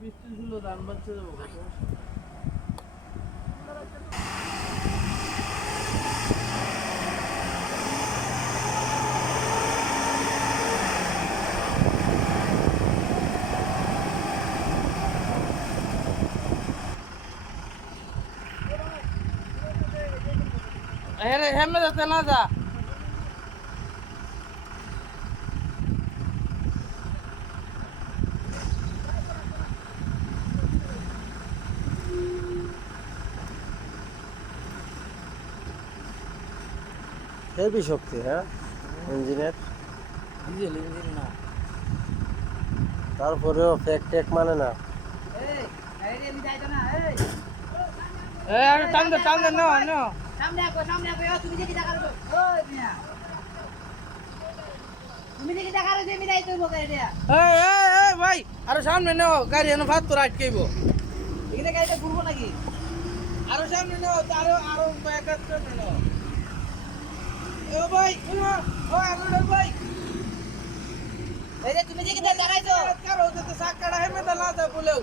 বৃষ্টি ছিল ধান বাচ্চা যাবো হেমে যাতে না যা হেভি শক্তি, হ্যাঁ ইঞ্জিনের। ডিজেল ইঞ্জিন না তারপরেও ফেক টেক মানে না। আরে টান দে নো নো সামনে আগো তুমি দেখি দেখা করো ওই মিয়া তুমি দেখি দেখা করো যে মিলাই তুই বকে দিয়া এই ভাই আরো সামনে নো গাড়ি এনে ভাত তো আটকেইব এখানে গাড়িটা ঘুরবো নাকি আরো সামনে নো আরো ব্যাকআপ সামনে নো ও ভাই ও আগুন ভাই এই যে তুমি দেখি দেখাইছো কারো তো সাকাড়া হেমে দা না যা বলেও